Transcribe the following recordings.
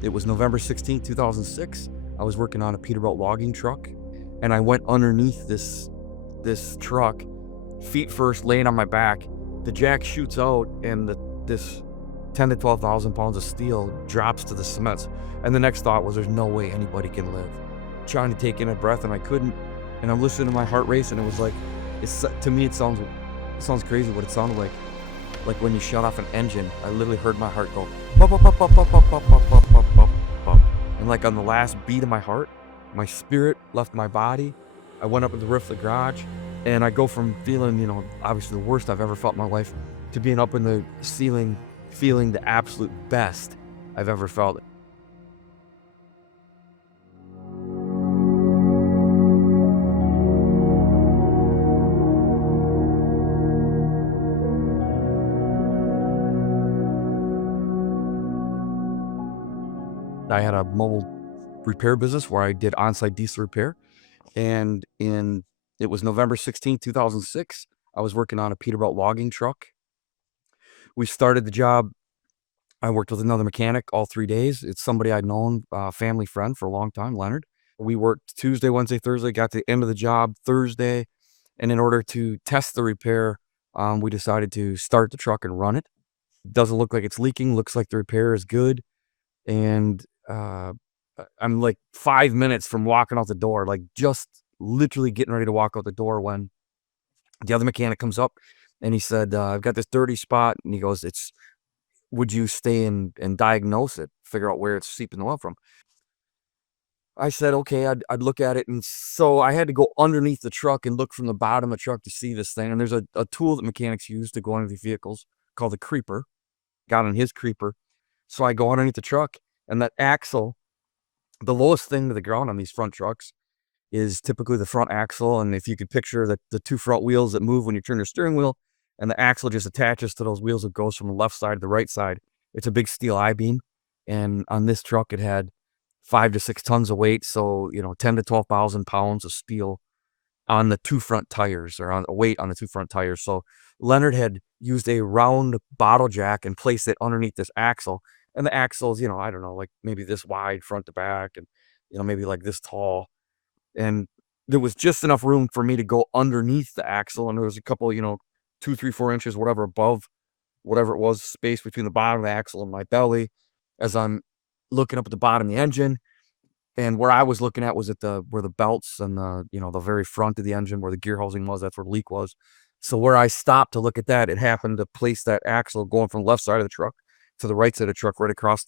It was November 16th, 2006. I was working on a Peterbilt logging truck, and I went underneath this truck, feet first, laying on my back. The jack shoots out, and this 10 to 12,000 pounds of steel drops to the cement. And the next thought was, there's no way anybody can live. Trying to take in a breath, and I couldn't. And I'm listening to my heart race, and it was like, to me, it sounds crazy, but it sounded like when you shut off an engine. I literally heard my heart go, bop, bop, bop, bop, bop, bop, bop, bop, bop, bop, bop, bop. And like on the last beat of my heart, my spirit left my body. I went up in the roof of the garage, and I go from feeling, obviously the worst I've ever felt in my life, to being up in the ceiling, feeling the absolute best I've ever felt. I had a mobile repair business where I did on-site diesel repair, and it was November 16th, 2006. I was working on a Peterbilt logging truck. We started the job. I worked with another mechanic all 3 days. It's somebody I'd known, family friend for a long time, Leonard. We worked Tuesday, Wednesday, Thursday, got to the end of the job Thursday, and in order to test the repair, we decided to start the truck and run it. Doesn't look like it's leaking, looks like the repair is good, and I'm like 5 minutes from walking out the door, like just literally getting ready to walk out the door when the other mechanic comes up, and he said, "I've got this dirty spot," and he goes, "Would you stay and diagnose it, figure out where it's seeping the oil from?" I said, "Okay, I'd look at it," and so I had to go underneath the truck and look from the bottom of the truck to see this thing, and there's a tool that mechanics use to go underneath vehicles called a creeper. Got on his creeper, so I go underneath the truck, and that axle, the lowest thing to the ground on these front trucks is typically the front axle, and if you could picture the two front wheels that move when you turn your steering wheel, and the axle just attaches to those wheels, it goes from the left side to the right side. It's a big steel I-beam, and on this truck, it had 5 to 6 tons of weight, so, 10 to 12,000 pounds of steel on the two front tires, or on a weight on the two front tires. So Leonard had used a round bottle jack and placed it underneath this axle, and the axle's, I don't know, like maybe this wide front to back, and, maybe like this tall, and there was just enough room for me to go underneath the axle, and there was a couple, 2, 3, 4 inches, whatever, above whatever it was, space between the bottom of the axle and my belly, as I'm looking up at the bottom of the engine. And where I was looking at was at where the belts and the very front of the engine, where the gear housing was, that's where the leak was. So where I stopped to look at that, it happened to place that axle going from the left side of the truck to the right side of the truck, right across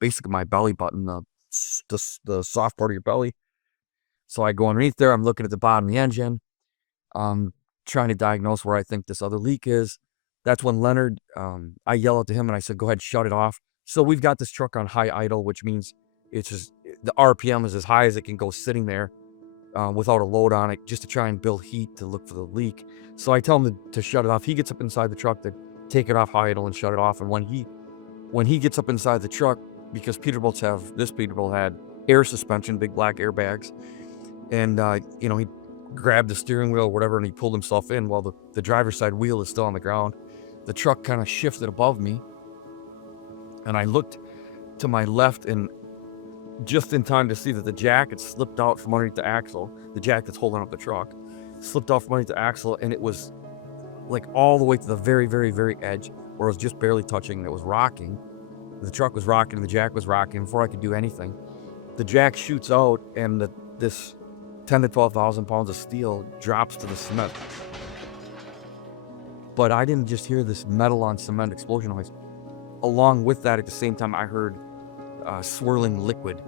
basically my belly button, the soft part of your belly. So I go underneath there, I'm looking at the bottom of the engine, trying to diagnose where I think this other leak is. That's when Leonard, I yell out to him and I said, "Go ahead, shut it off." So we've got this truck on high idle, which means it's just, the RPM is as high as it can go sitting there, without a load on it, just to try and build heat to look for the leak. So I tell him to shut it off. He gets up inside the truck to take it off high idle and shut it off. And when he gets up inside the truck, because this Peterbilt had air suspension, big black airbags, and he grabbed the steering wheel or whatever, and he pulled himself in while the driver's side wheel is still on the ground. The truck kind of shifted above me, and I looked to my left, and just in time to see that the jack had slipped out from underneath the axle. The jack that's holding up the truck slipped off from underneath the axle, and it was like all the way to the very, very, very edge, where it was just barely touching, and it was rocking. The truck was rocking, and the jack was rocking. Before I could do anything, the jack shoots out, and this 10 to 12,000 pounds of steel drops to the cement. But I didn't just hear this metal on cement explosion noise. Along with that, at the same time, I heard swirling liquid.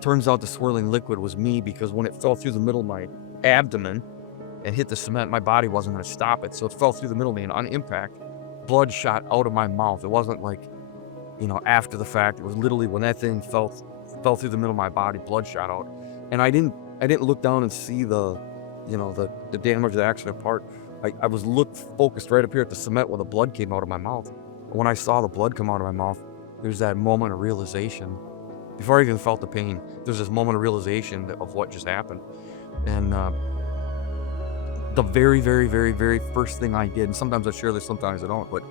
Turns out the swirling liquid was me, because when it fell through the middle of my abdomen and hit the cement, my body wasn't going to stop it. So it fell through the middle of me, and on impact, blood shot out of my mouth. It wasn't like, after the fact. It was literally when that thing fell through the middle of my body, blood shot out. And I didn't look down and see the damage, the accident part. I was focused right up here at the cement where the blood came out of my mouth. And when I saw the blood come out of my mouth, there's that moment of realization. Before I even felt the pain, there's this moment of realization of what just happened. And the very, very, very, very first thing I did, and sometimes I share this, sometimes I don't, but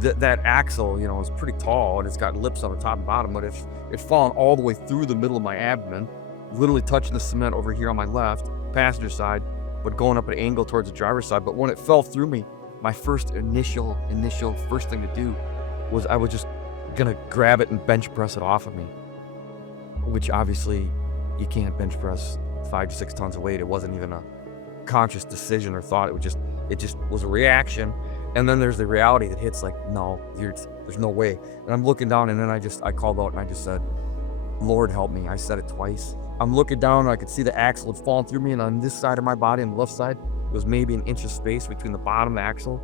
that axle, is pretty tall and it's got lips on the top and bottom, but it's fallen all the way through the middle of my abdomen, literally touching the cement over here on my left passenger side, but going up an angle towards the driver's side. But when it fell through me, my first initial first thing to do was I was just gonna grab it and bench press it off of me, which obviously you can't bench press 5 to 6 tons of weight. It wasn't even a conscious decision or thought. It just was a reaction. And then there's the reality that hits, like, no, there's no way. And I'm looking down, and then I called out and I just said, Lord help me. I said it twice. I'm looking down and I could see the axle had fallen through me, and on this side of my body, on the left side, it was maybe an inch of space between the bottom of the axle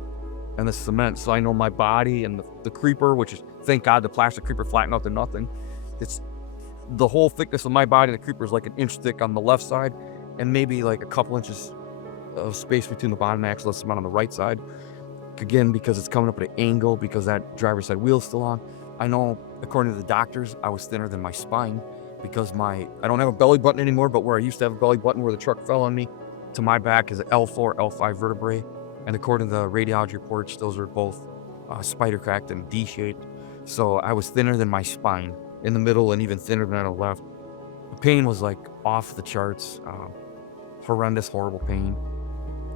and the cement. So I know my body and the creeper, which is, thank God, the plastic creeper flattened out to nothing. It's the whole thickness of my body. The creeper is like an inch thick on the left side, and maybe like a couple inches of space between the bottom axle and the cement on the right side. Again, because it's coming up at an angle, because that driver's side wheel's still on. I know, according to the doctors, I was thinner than my spine, because I don't have a belly button anymore, but where I used to have a belly button where the truck fell on me, to my back is an L4, L5 vertebrae. And according to the radiology reports, those are both spider cracked and D-shaped. So I was thinner than my spine in the middle, and even thinner than on the left. The pain was like off the charts, horrendous, horrible pain.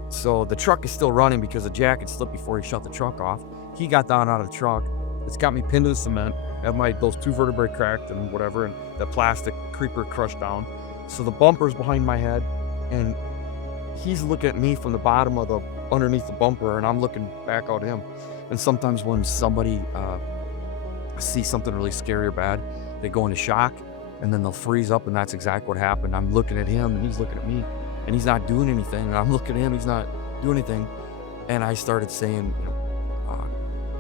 So the truck is still running because the jack had slipped before he shut the truck off. He got down out of the truck. It's got me pinned to the cement. I have those 2 vertebrae cracked and whatever, and the plastic creeper crushed down. So the bumper's behind my head, and he's looking at me from the bottom of underneath the bumper, and I'm looking back at him. And sometimes when somebody sees something really scary or bad, they go into shock, and then they'll freeze up, and that's exactly what happened. I'm looking at him, and he's looking at me, and he's not doing anything. And I'm looking at him, he's not doing anything. And I started saying,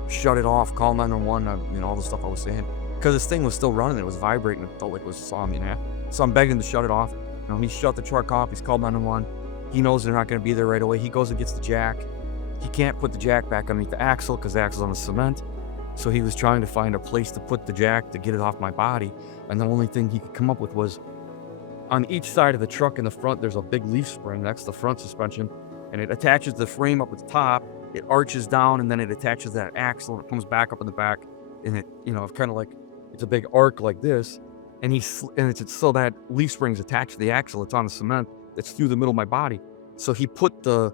shut it off, call 911, all the stuff I was saying. Because this thing was still running, it was vibrating, it felt like it was sawing me in half. So I'm begging him to shut it off. He shut the truck off, he's called 911. He knows they're not going to be there right away. He goes and gets the jack. He can't put the jack back underneath the axle because the axle's on the cement. So he was trying to find a place to put the jack to get it off my body. And the only thing he could come up with was, on each side of the truck in the front, there's a big leaf spring. That's the front suspension. And it attaches the frame up at the top. It arches down, and then it attaches that axle. And it comes back up in the back. And it, kind of like, it's a big arc like this. And it's so that leaf spring's attached to the axle. It's on the cement. It's through the middle of my body. So he put the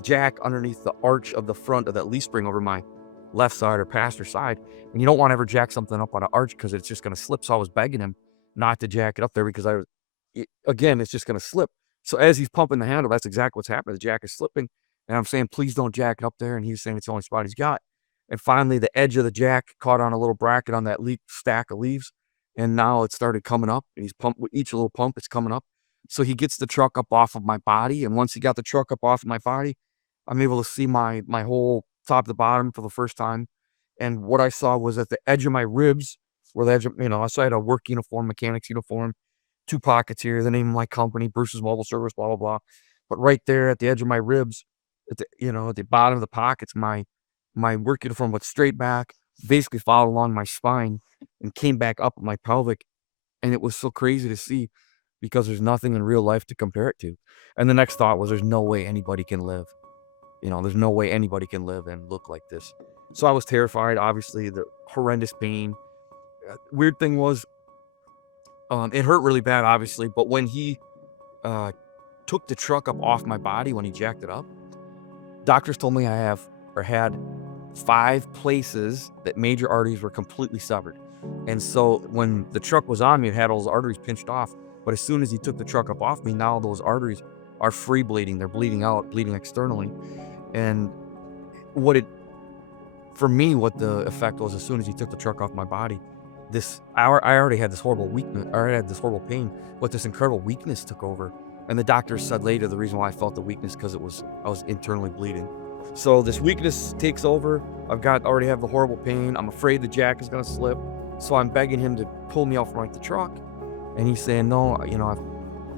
jack underneath the arch of the front of that leaf spring over my left side or passenger side. And you don't want to ever jack something up on an arch because it's just going to slip. So I was begging him not to jack it up there because it's just going to slip. So as he's pumping the handle, that's exactly what's happening. The jack is slipping. And I'm saying, please don't jack it up there. And he's saying it's the only spot he's got. And finally, the edge of the jack caught on a little bracket on that stack of leaves. And now it started coming up. And he's pumped with each little pump, it's coming up. So he gets the truck up off of my body. And once he got the truck up off of my body, I'm able to see my whole top to bottom for the first time. And what I saw was at the edge of my ribs, where the edge of, so I had a work uniform, mechanic's uniform, 2 pockets here, the name of my company, Bruce's Mobile Service, blah, blah, blah. But right there at the edge of my ribs, at the bottom of the pockets, my work uniform went straight back, basically followed along my spine and came back up my pelvic. And it was so crazy to see because there's nothing in real life to compare it to. And the next thought was, there's no way anybody can live. There's no way anybody can live and look like this. So I was terrified, obviously, the horrendous pain. Weird thing was, it hurt really bad, obviously, but when he took the truck up off my body, when he jacked it up, doctors told me I had 5 places that major arteries were completely severed. And so when the truck was on me, it had all those arteries pinched off. But as soon as he took the truck up off me, now those arteries are free bleeding. They're bleeding out, bleeding externally. And what the effect was, as soon as he took the truck off my body, I already had this horrible weakness, I already had this horrible pain, but this incredible weakness took over. And the doctors said later the reason why I felt the weakness because I was internally bleeding. So this weakness takes over. Already have the horrible pain. I'm afraid the jack is gonna slip. So I'm begging him to pull me out from the truck. And he's saying, no,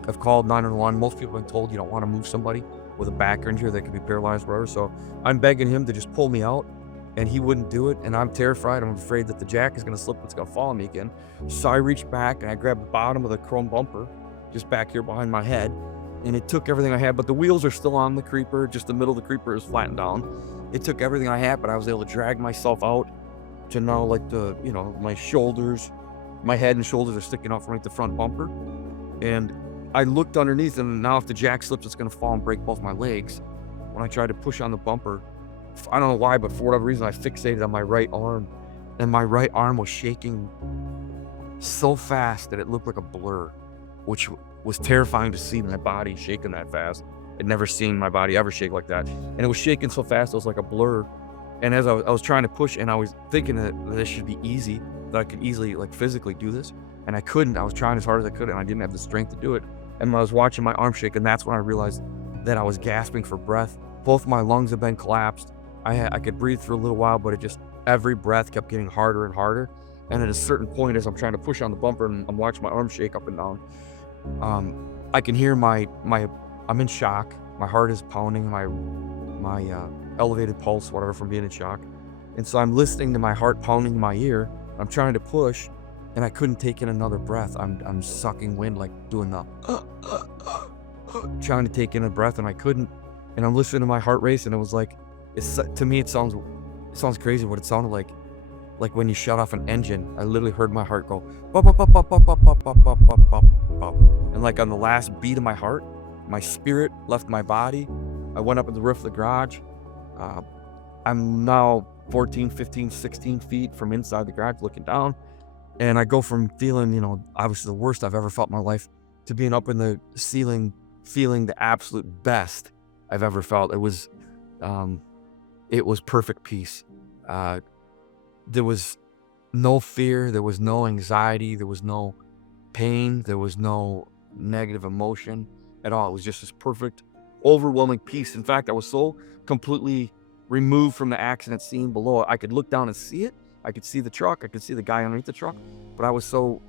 I've called 911. Most people have been told you don't want to move somebody with a back injury that could be paralyzed, whatever. So I'm begging him to just pull me out, and he wouldn't do it. And I'm terrified. I'm afraid that the jack is going to slip and it's going to fall on me again. So I reached back and I grabbed the bottom of the chrome bumper, just back here behind my head. And it took everything I had, but the wheels are still on the creeper. Just the middle of the creeper is flattened down. It took everything I had, but I was able to drag myself out to now, like, my shoulders, my head and shoulders are sticking out from like the front bumper. And I looked underneath, and now if the jack slips, it's gonna fall and break both my legs. When I tried to push on the bumper, I don't know why, but for whatever reason, I fixated on my right arm, and my right arm was shaking so fast that it looked like a blur, which was terrifying to see my body shaking that fast. I'd never seen my body ever shake like that. And it was shaking so fast, it was like a blur. And as I was trying to push, and I was thinking that this should be easy, that I could easily, like, physically do this. And I couldn't. I was trying as hard as I could, and I didn't have the strength to do it. And I was watching my arm shake, and that's when I realized that I was gasping for breath. Both my lungs had been collapsed. I could breathe for a little while, but it just, every breath kept getting harder and harder. And at a certain point, as I'm trying to push on the bumper and I'm watching my arm shake up and down, I can hear I'm in shock. My heart is pounding, my elevated pulse, whatever, from being in shock. And so I'm listening to my heart pounding in my ear. I'm trying to push, and I couldn't take in another breath. I'm sucking wind, like doing the trying to take in a breath, and I couldn't. And I'm listening to my heart race, and it was like, to me, it sounds crazy what it sounded like when you shut off an engine. I literally heard my heart go bop, bop, bop, bop, bop, bop, bop, bop, bop, bop, bop, bop. And like on the last beat of my heart, my spirit left my body. I went up in the roof of the garage. I'm now 14, 15, 16 feet from inside the garage looking down. And I go from feeling, obviously the worst I've ever felt in my life, to being up in the ceiling, feeling the absolute best I've ever felt. It was perfect peace. There was no fear. There was no anxiety. There was no pain. There was no negative emotion at all. It was just this perfect, overwhelming peace. In fact, I was so completely removed from the accident scene below. I could look down and see it. I could see the truck. I could see the guy underneath the truck. But I was so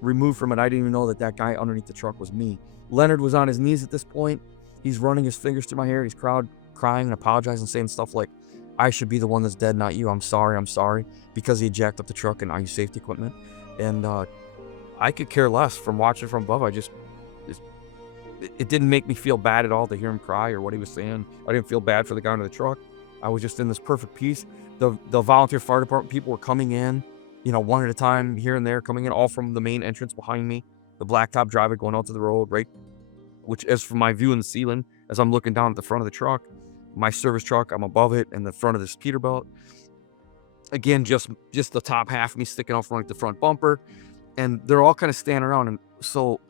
removed from it, I didn't even know that guy underneath the truck was me. Leonard was on his knees at this point. He's running his fingers through my hair. He's crying and apologizing, saying stuff like, I should be the one that's dead, not you. I'm sorry, because he jacked up the truck and used safety equipment. And I could care less from watching from above. It didn't make me feel bad at all to hear him cry or what he was saying. I didn't feel bad for the guy under the truck. I was just in this perfect peace. The volunteer fire department people were coming in, one at a time, here and there, coming in, all from the main entrance behind me. The blacktop driveway going out to the road, right? Which, as from my view in the ceiling, as I'm looking down at the front of the truck, my service truck, I'm above it, and the front of this Peterbilt. Again, just the top half of me sticking out from like the front bumper, and they're all kind of standing around. And so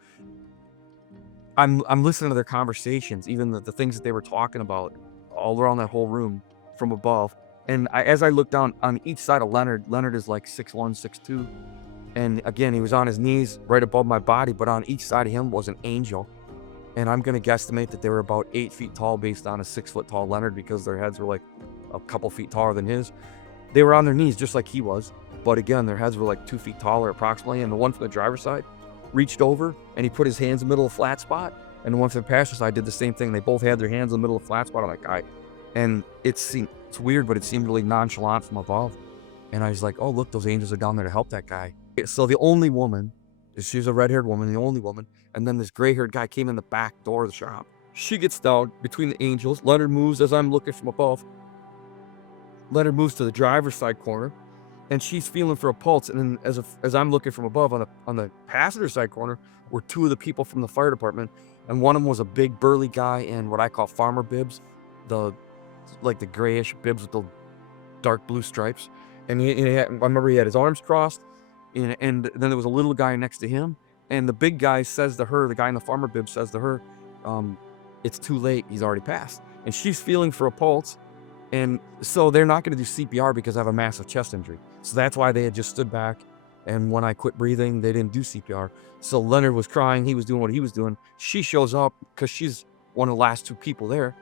I'm listening to their conversations, even the things that they were talking about, all around that whole room from above. And as I look down on each side of Leonard is like 6'1", 6'2", and again, he was on his knees right above my body, but on each side of him was an angel. And I'm going to guesstimate that they were about 8 feet tall based on a 6 foot tall Leonard, because their heads were like a couple feet taller than his. They were on their knees just like he was, but again, their heads were like 2 feet taller approximately. And the one from the driver's side reached over and he put his hands in the middle of the flat spot. And the one from the passenger side did the same thing. They both had their hands in the middle of the flat spot on that guy. And it's weird, but it seemed really nonchalant from above. And I was like, oh, look, those angels are down there to help that guy. So the only woman, she was a red-haired woman, the only woman, and then this gray-haired guy came in the back door of the shop. She gets down between the angels. Leonard moves as I'm looking from above. Leonard moves to the driver's side corner, and she's feeling for a pulse. And then as I'm looking from above on the passenger side corner were two of the people from the fire department, and one of them was a big burly guy in what I call farmer bibs, the grayish bibs with the dark blue stripes. And I remember he had his arms crossed, and then there was a little guy next to him. And the big guy says to her, the guy in the farmer bib says to her, it's too late, he's already passed. And she's feeling for a pulse. And so they're not going to do CPR because I have a massive chest injury. So that's why they had just stood back. And when I quit breathing, they didn't do CPR. So Leonard was crying. He was doing what he was doing. She shows up because she's one of the last two people there.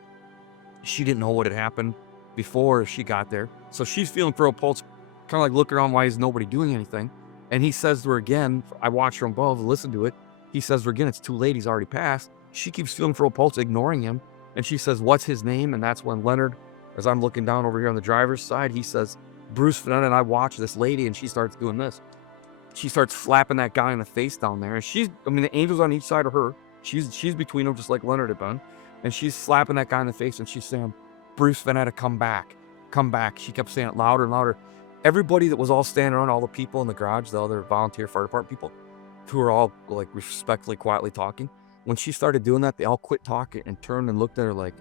She didn't know what had happened before she got there. So she's feeling for a pulse, kind of like looking around, why is nobody doing anything? And he says to her again, I watched her above, listen to it. He says to her again, it's too late, he's already passed. She keeps feeling for a pulse, ignoring him. And she says, what's his name? And that's when Leonard, as I'm looking down over here on the driver's side, he says, Bruce Vanetta. And I watch this lady, and she starts doing this. She starts slapping that guy in the face down there. And the angel's on each side of her. She's between them, just like Leonard had been. And she's slapping that guy in the face, and she's saying, Bruce Vanetta, come back. come back. She kept saying it louder and louder. Everybody that was all standing around, all the people in the garage, the other volunteer fire department people, who were all like respectfully, quietly talking, when she started doing that, they all quit talking and turned and looked at her like,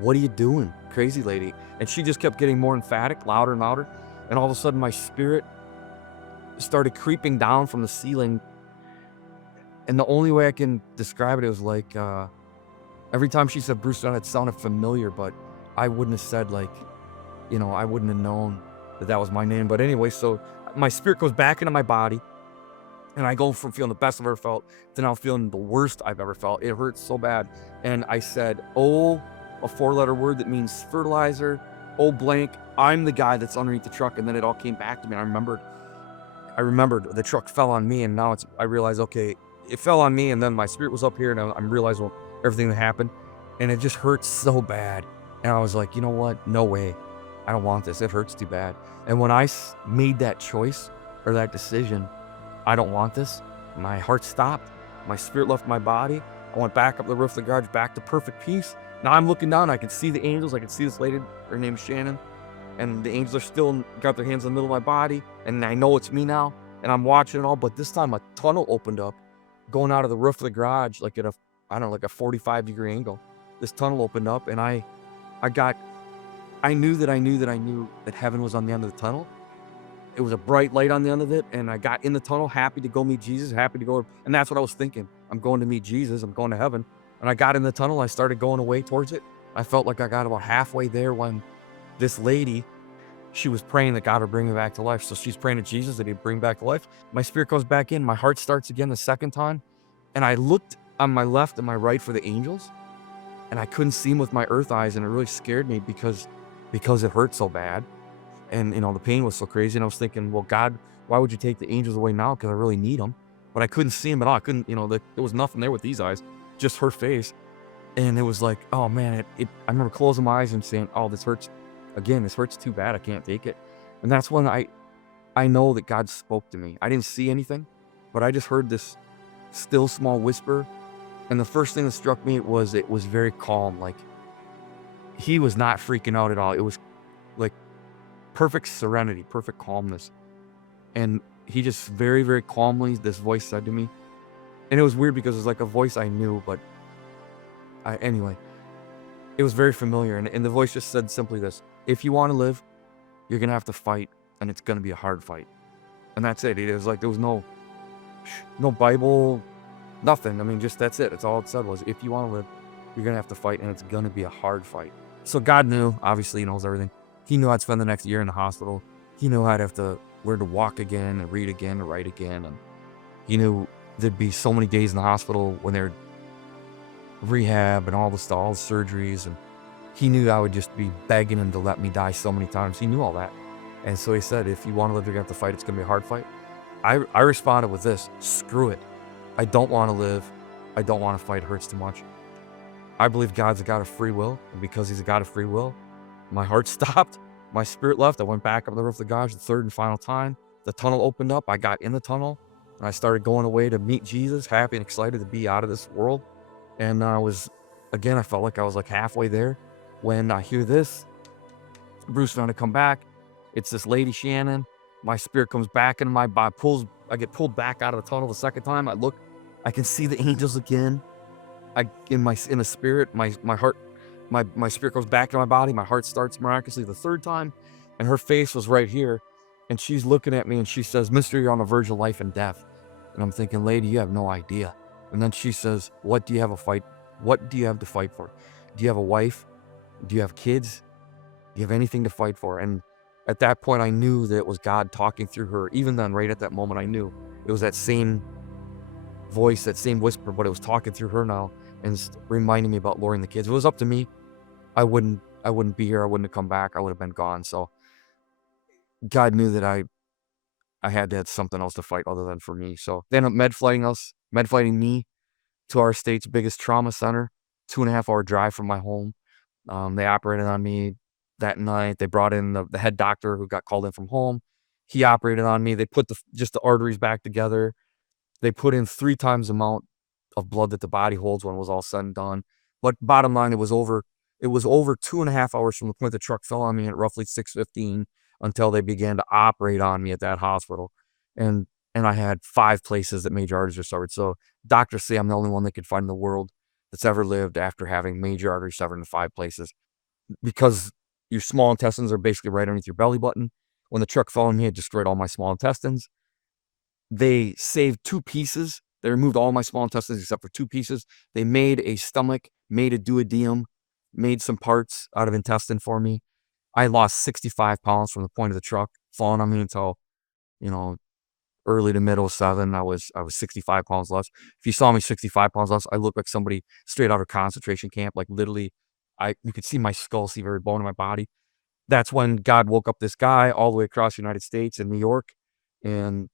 what are you doing, crazy lady? And she just kept getting more emphatic, louder and louder. And all of a sudden my spirit started creeping down from the ceiling. And the only way I can describe it, it was like, every time she said Bruce Dunn, it sounded familiar, but I wouldn't have said like, I wouldn't have known that that was my name. But anyway, so my spirit goes back into my body, and I go from feeling the best I've ever felt to now feeling the worst I've ever felt. It hurts so bad. And I said, oh, a 4-letter word that means fertilizer, oh blank, I'm the guy that's underneath the truck. And then it all came back to me. And I remembered the truck fell on me, and now I realized, okay, it fell on me, and then my spirit was up here, and I'm realizing everything that happened, and it just hurts so bad. And I was like, you know what? No way. I don't want this. It hurts too bad. And when I made that choice or that decision, I don't want this, my heart stopped. My spirit left my body. I went back up the roof of the garage, back to perfect peace. Now I'm looking down. I can see the angels. I can see this lady. Her name's Shannon. And the angels are still got their hands in the middle of my body. And I know it's me now. And I'm watching it all. But this time a tunnel opened up going out of the roof of the garage, like at a 45-degree angle. This tunnel opened up, and I knew that heaven was on the end of the tunnel. It was a bright light on the end of it, and I got in the tunnel, happy to go meet Jesus, happy to go, and that's what I was thinking. I'm going to meet Jesus, I'm going to heaven. And I got in the tunnel, I started going away towards it. I felt like I got about halfway there when this lady, she was praying that God would bring me back to life. So she's praying to Jesus that he'd bring back to life. My spirit goes back in, my heart starts again the second time, and I looked on my left and my right for the angels, and I couldn't see them with my earth eyes, and it really scared me because it hurt so bad. And, the pain was so crazy. And I was thinking, well, God, why would you take the angels away now? Because I really need them. But I couldn't see them at all. I couldn't, there was nothing there with these eyes, just her face. And it was like, oh man, I remember closing my eyes and saying, oh, this hurts. Again, this hurts too bad. I can't take it. And that's when I know that God spoke to me. I didn't see anything, but I just heard this still small whisper. And the first thing that struck me, it was very calm. Like, he was not freaking out at all. It was like perfect serenity, perfect calmness. And he just very, very calmly, this voice said to me, and it was weird because it was like a voice I knew, but anyway, it was very familiar. And the voice just said simply this: if you want to live, you're going to have to fight, and it's going to be a hard fight. And that's it. It was like, there was no Bible, nothing. I mean, just that's it. It's all it said was, if you want to live, you're going to have to fight, and it's going to be a hard fight. So God knew, obviously he knows everything. He knew I'd spend the next year in the hospital. He knew I'd have to learn to walk again and read again and write again. And he knew there'd be so many days in the hospital when they're rehab and all the surgeries. And he knew I would just be begging him to let me die so many times. He knew all that. And so he said, if you want to live, you're going to have to fight. It's going to be a hard fight. I responded with this: screw it. I don't want to live. I don't want to fight. It hurts too much. I believe God's a God of free will. And because he's a God of free will, my heart stopped. My spirit left. I went back up the roof of the garage the third and final time. The tunnel opened up. I got in the tunnel, and I started going away to meet Jesus, happy and excited to be out of this world. And I felt like I was like halfway there when I hear this: Bruce trying to come back. It's this lady, Shannon. My spirit comes back into my body, I get pulled back out of the tunnel the second time. I look, I can see the angels again. In the spirit, my heart, my spirit goes back to my body. My heart starts miraculously the third time, and her face was right here, and she's looking at me, and she says, "Mister, you're on the verge of life and death." And I'm thinking, lady, you have no idea. And then she says, what do you have to fight for? Do you have a wife? Do you have kids? Do you have anything to fight for? And at that point, I knew that it was God talking through her. Even then, right at that moment, I knew it was that same voice, that same whisper, but it was talking through her now and reminding me about Lori and the kids. If it was up to me, I wouldn't be here. I wouldn't have come back. I would have been gone. So God knew that I had to have something else to fight other than for me. So they ended up med flighting me to our state's biggest trauma center, 2.5-hour drive from my home. They operated on me that night. They brought in the head doctor who got called in from home. He operated on me. They put just the arteries back together. They put in 3 times the amount of blood that the body holds when it was all said and done. But bottom line, it was over It was over 2.5 hours from the point the truck fell on me at roughly 6:15 until they began to operate on me at that hospital. And I had 5 places that major arteries were severed. So doctors say I'm the only one they could find in the world that's ever lived after having major arteries severed in 5 places, because your small intestines are basically right underneath your belly button. When the truck fell on me, it destroyed all my small intestines. They saved 2 pieces. They removed all my small intestines except for 2 pieces. They made a stomach, made a duodenum, made some parts out of intestine for me. I lost 65 pounds from the point of the truck falling on me until, you know, early to middle 7. I was 65 pounds less. If you saw me 65 pounds less, I looked like somebody straight out of concentration camp. Like literally, you could see my skull, see every bone in my body. That's when God woke up this guy all the way across the United States in New York, and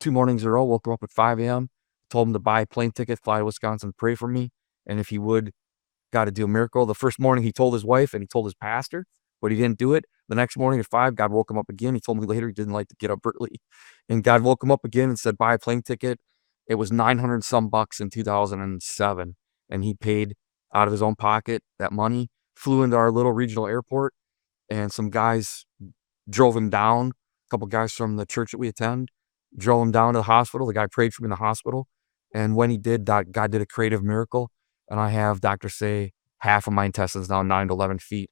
2 mornings in a row, woke him up at 5 a.m., told him to buy a plane ticket, fly to Wisconsin, pray for me, and if he would, God to do a miracle. The first morning, he told his wife and he told his pastor, but he didn't do it. The next morning at 5, God woke him up again. He told me later he didn't like to get up early, and God woke him up again and said, buy a plane ticket. It was 900 some bucks in 2007, and he paid out of his own pocket that money, flew into our little regional airport, and some guys drove him down. A couple guys from the church that we attend drove him down to the hospital. The guy prayed for me in the hospital. And when he did, God did a creative miracle. And I have doctors say half of my intestines now 9 to 11 feet.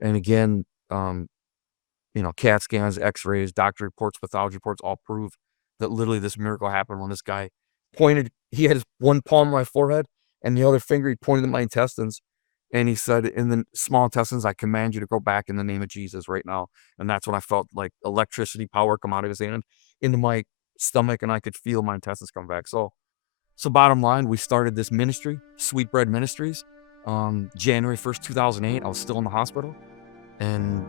And again, CAT scans, x-rays, doctor reports, pathology reports all prove that literally this miracle happened when this guy he had his one palm on my forehead and the other finger, he pointed at my intestines. And he said, in the small intestines, I command you to go back in the name of Jesus right now. And that's when I felt like electricity power come out of his hand into my stomach, and I could feel my intestines come back. So bottom line, we started this ministry, Sweet Bread Ministries, January 1st, 2008. I was still in the hospital. And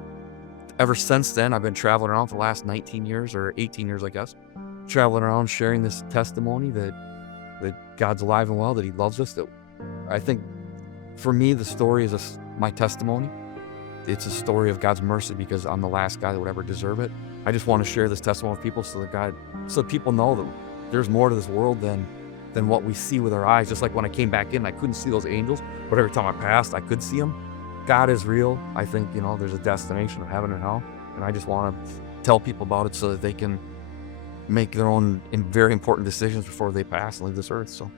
ever since then, I've been traveling around for the last 19 years or 18 years, I guess, traveling around sharing this testimony that God's alive and well, that he loves us. That I think for me, the story is my testimony. It's a story of God's mercy because I'm the last guy that would ever deserve it. I just want to share this testimony with people so people know that there's more to this world than what we see with our eyes. Just like when I came back in, I couldn't see those angels, but every time I passed, I could see them. God is real. I think, there's a destination of heaven and hell, and I just want to tell people about it so that they can make their own very important decisions before they pass and leave this earth. So